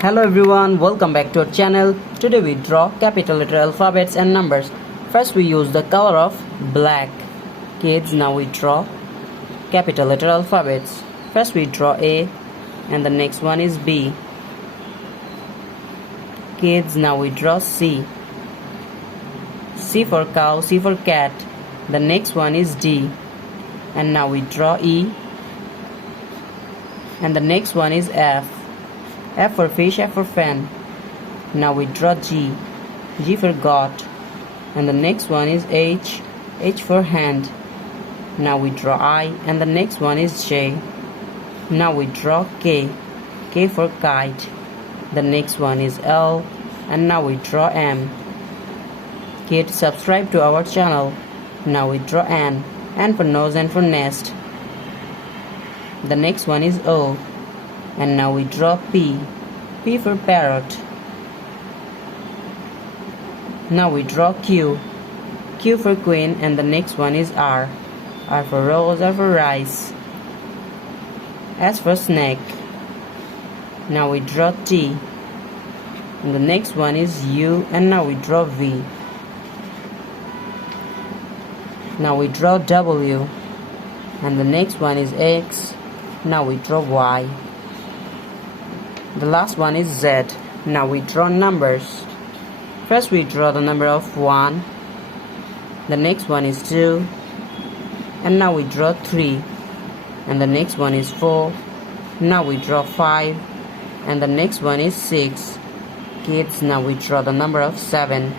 Hello everyone, welcome back to our channel. Today we draw capital letter alphabets and numbers. First we use the color of black. Kids, now we draw capital letter alphabets. First we draw A and the next one is B. Kids, now we draw C. C for cow, C for cat. The next one is D. And now we draw E. And the next one is F. F for fish, F for fan. Now we draw G. G for got. And the next one is H. H for hand. Now we draw I. And the next one is J. Now we draw K. K for kite. The next one is L. And now we draw M. Kids, subscribe to our channel. Now we draw N. N for nose and for nest. The next one is O. And now we draw P. P for parrot. Now we draw Q. Q for queen, and the next one is R. R for rose, R for rice. S for snake. Now we draw T. And the next one is U, and now we draw V. Now we draw W. And the next one is X. Now we draw Y. The last one is Z. Now we draw numbers. First we draw the number of 1. The next one is 2. And now we draw 3. And the next one is 4. Now we draw 5. And the next one is 6. Kids, now we draw the number of 7.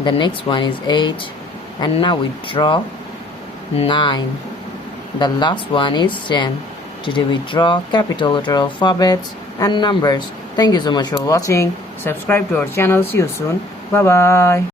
The next one is 8. And now we draw 9. The last one is 10. Today we draw capital letter alphabets and numbers. Thank you so much for watching. Subscribe to our channel. See you soon. Bye bye.